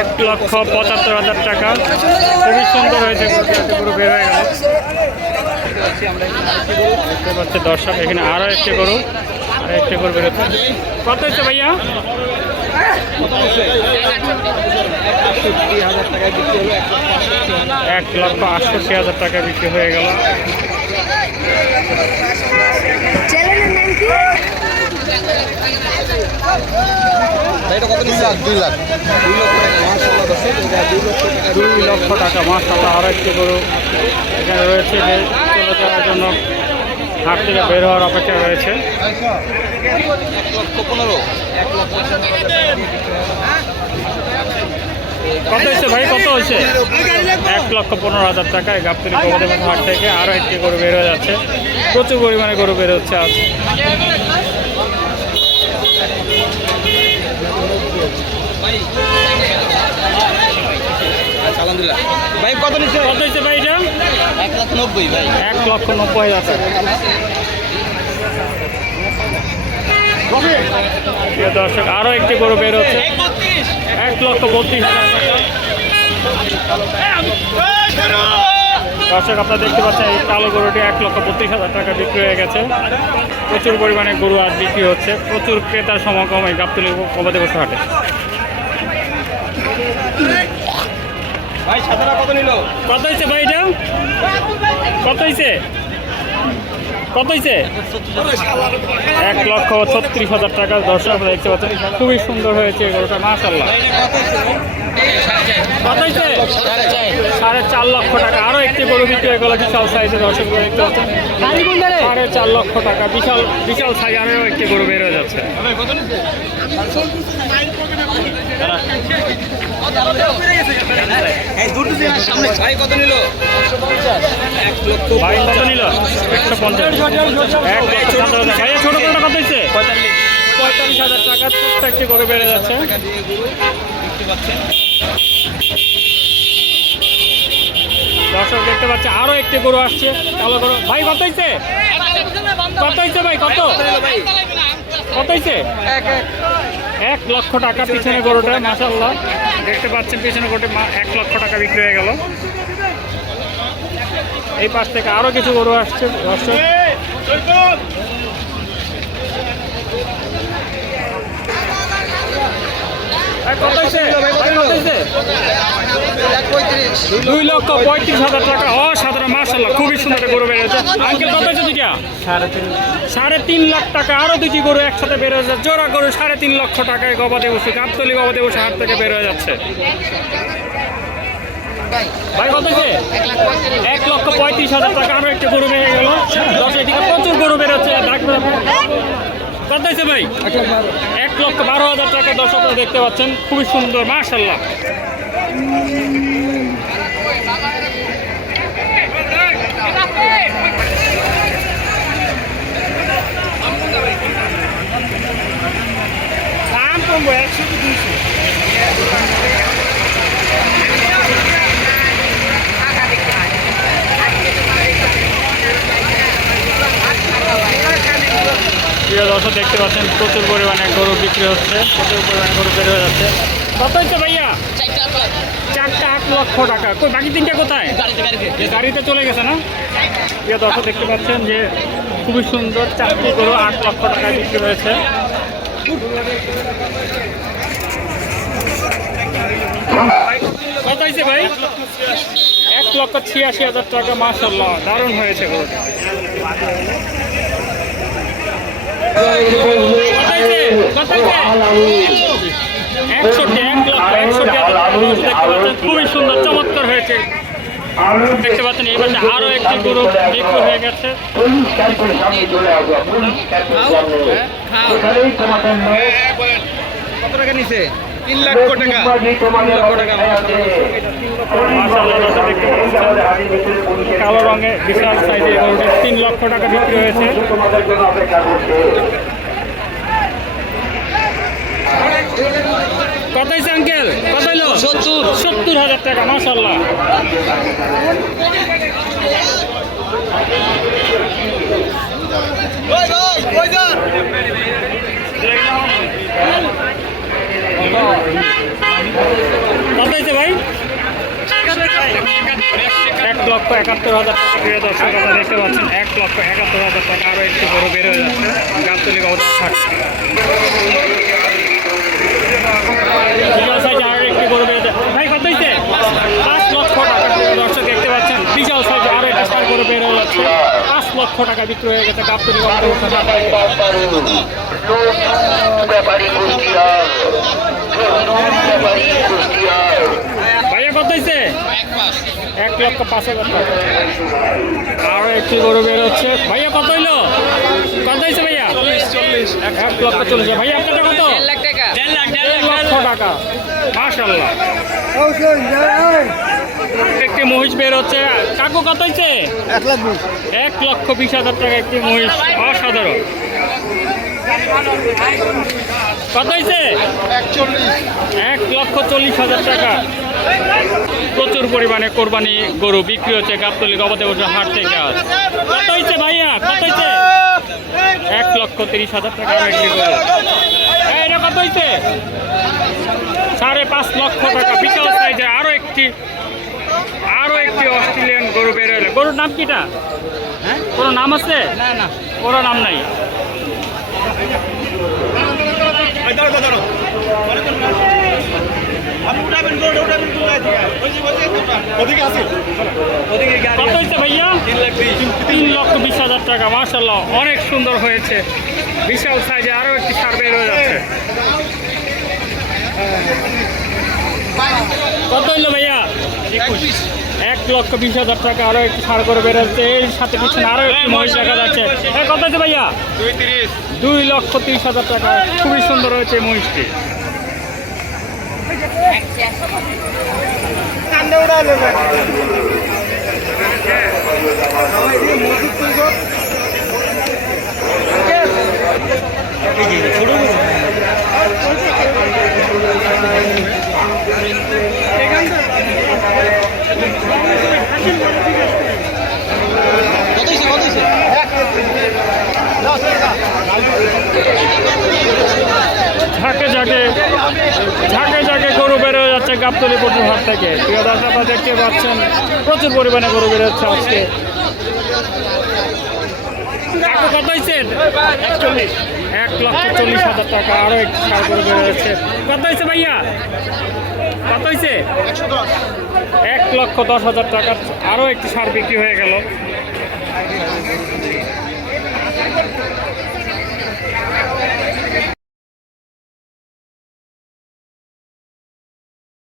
এক লক্ষ পঁচাত্তর হাজার টাকা। খুবই সুন্দর হয়েছে গরু বের হয়ে গেল। দেখতে পাচ্ছে দর্শক এখানে আরও একটি গরু আর একটি গরু বেরোচ্ছে কত হচ্ছে ভাইয়া? এক লক্ষ আটষট্টি হাজার টাকা বিক্রি হয়ে গেল। চ্যানেলের নাম কি এটা কত দুই লাখ দুই লক্ষ টাকা দুই লক্ষ টাকা একটি গরু এখানে রয়েছে যে চলে যাওয়ার জন্য হাট থেকে বের হওয়ার অপেক্ষা রয়েছে। কত হয়েছে ভাই? কত হয়েছে? এক লক্ষ পনেরো হাজার টাকায় গাবতলি কবদেবের হাট থেকে আরও একটি গরু বের হয়ে যাচ্ছে। প্রচুর পরিমাণে গরু বের হচ্ছে আজ আচ্ছা আলহামদুলিল্লাহ ভাই কত নিচ্ছে কত হয়েছে ভাই এটা এক লাখ নব্বই ভাই। এক লক্ষ নব্বই হাজার প্রিয় দর্শক আরও একটি গরু বের হচ্ছে। এক লক্ষ বত্রিশ হাজার দর্শক আপনারা দেখতে পাচ্ছেন এই কালো গরুটি এক লক্ষ বত্রিশ হাজার টাকা বিক্রি হয়ে গেছে। প্রচুর পরিমাণে গরু আজ বিক্রি হচ্ছে। প্রচুর ক্রেতার সমাগম এই গাবতলি কবাদে বসে হাটে। ভাই সাদাটা কত নিল? কত হয়েছে ভাই এটা? কত হয়েছে কত হয়েছে এক লক্ষ ছত্রিশ হাজার টাকা দর্শক আপনারা দেখতে পাচ্ছেন। খুবই সুন্দর হয়েছে এই গরুটা মাশাল্লাহ কত হয়েছে সাড়ে চার লক্ষ টাকা। আরও একটি গরু বিক্রি হয়ে গেল বিশাল সাইজের দর্শক আপনারা দেখতে পাচ্ছেন। সাড়ে চার লক্ষ টাকা। বিশাল বিশাল সাইজ আরও একটি গরু বের হয়ে যাচ্ছে। পঞ্চাশ। পঁয়তাল্লিশ হাজার টাকা বেড়ে যাচ্ছে। দর্শক দেখতে পাচ্ছে, আরও একটি গরু আসছে। কালো গরু। ভাই, কত হয়েছে? কত হয়েছে ভাই? কত? কত হয়েছে? এক লক্ষ টাকা পিছনে গরুটা মাসাল্লাহ দেখতে পাচ্ছেন, পিছনে গোটে এক লক্ষ টাকা বিক্রি হয়ে গেল। এই পাশ থেকে আরও কিছু গরু আসছে, দর্শক ভাই, কত হয়েছে ভাই, কত হয়েছে এক পঁয়ত্রিশ দুই লক্ষ পঁয়ত্রিশ হাজার টাকা। অসাধারণ মার্শাল্লাহ খুবই সুন্দর গরু বেড়েছে আঙ্কেল কত হয়েছে দুইটা? সাড়ে তিন লাখ টাকা। আরও দুটি গরু একসাথে বের হয়ে যাচ্ছে জোড়া গরু সাড়ে তিন লক্ষ টাকায় গবাদে বসে গাবতলি গবাদে বসে হাট থেকে বের হয়ে যাচ্ছে। ভাই কত হয়েছে? এক লক্ষ পঁয়ত্রিশ হাজার টাকা। আরও একটা গরু বেড়ে গেল। দশ এদিকে প্রচুর গরু বেরোচ্ছে ডাকবে কত হয়েছে এক লক্ষ বারো হাজার টাকা দর্শক দেখতে পাচ্ছেন। খুবই সুন্দর মার্শাল্লাহ একশো দুইশো? দর্শক দেখতে পাচ্ছেন, প্রচুর পরিমাণে গরু বিক্রি হচ্ছে, প্রচুর পরিমাণে গরু বের হয়ে যাচ্ছে। কত হচ্ছে ভাইয়া? চারটা আট লক্ষ টাকা। কই, বাকি তিনটা কোথায়? এ গাড়িতে চলে গেছে না? প্রিয় দর্শক দেখতে পাচ্ছেন যে খুবই সুন্দর চারটি গরু আট লক্ষ টাকায় বিক্রি হয়েছে। কত হয়েছে ভাই? এক লক্ষ ছিয়াশি হাজার টাকা মাসাল্লাহ দারুণ হয়েছে গরুটা। এক লক্ষ দেখতে পাচ্ছেন খুবই সুন্দর চমৎকার হয়েছে দেখতে পাচ্ছেন এই পাশে আরও একটি গরু বিক্রি হয়ে গেছে কত টাকা নিছে? তিন লক্ষ টাকা। কালো রঙের বিশাল সাইজের গরুটি তিন লক্ষ টাকা বিক্রি হয়েছে। কত হয়েছে আঙ্কেল কত হইল? সত্তর। সত্তর হাজার টাকা মাসাল্লাহ ওই কত হয়েছে ভাই? এক লক্ষ একাত্তর হাজার টাকা। প্রিয় দেখতে পাচ্ছেন, এক লক্ষ একাত্তর হাজার একটি বড় বের হয়ে যাচ্ছে। গাবতলি বাবুদার থাকছে বিশাল সাইজ আরও একটি ভাই, কত হয়েছে? পাঁচ লক্ষ টাকা দর্শক, দেখতে পাচ্ছেন বিশাল সাইজ আরও একটি গরু বের পাঁচ লক্ষ টাকা বিক্রি হয়ে গেছে গাবতলি বাবুদার ব্যাপারী কুষ্টিয়ার। ব্যাপারী কুষ্টিয়ার ভাইয়া কত হয়েছে এক লক্ষ পাঁচ হাজার টাকা। একটি গরু বের হচ্ছে। ভাইয়া কত হইল? কত হয়েছে ভাইয়া? এক লক্ষ চল্লিশ। ভাইয়া আপনারটা কত? লক্ষ টাকা। মাশাল্লাহ একটি মহিষ বের হচ্ছে। কাকু কত হয়েছে এক লক্ষ বিশ হাজার টাকা একটি মহিষ। অসাধারণ। কত হয়েছে এক লক্ষ চল্লিশ হাজার টাকা। প্রচুর পরিমাণে কোরবানি গরু বিক্রি হচ্ছে গাবতলি গবাদেবর হাট থেকে আজ। কত হয়েছে ভাইয়া? কত হয়েছে এক লক্ষ তিরিশ হাজার টাকা বিক্রি করে এটা কত হয়েছে সাড়ে পাঁচ লক্ষ টাকা। বিশাল সাইজে আরও একটি আরও একটি অস্ট্রেলিয়ান গরু বের হলো গরুর নাম কিটা? হ্যাঁ কোনো নাম আছে? না না। কোনো নাম নাই। তিন লক্ষ বিশ হাজার টাকা মার্শাল্লাহ অনেক সুন্দর হয়েছে। বিশাল সাইজে আরও একটি সার বের হয়ে। যাচ্ছে কত হইল ভাইয়া? এক লক্ষ বিশ হাজার টাকা আরও একটি সার করে বেরোচ্ছে। এর সাথে পিছনে আরও একটি মহিষ দেখা যাচ্ছে। এ, কত হয়েছে ভাইয়া? দুই লক্ষ তিরিশ হাজার টাকা। খুবই সুন্দর হয়েছে মহিষটি। কত হয়েছে কত হয়েছে ঝাঁকে ঝাঁকে ঝাঁকে ঝাঁকে গরু বের যাচ্ছে গাবতলি পটুর হাট থেকে। প্রিয় দেখতে পাচ্ছেন, প্রচুর পরিমাণে গরু বের হচ্ছে আজকে। কত এক লক্ষ চল্লিশ হাজার টাকা, আরও একটি সার গরু বের হচ্ছে কত হয়েছে ভাইয়া? কত হয়েছে এক লক্ষ দশ হাজার টাকার আরও একটি সার বিক্রি হয়ে গেল।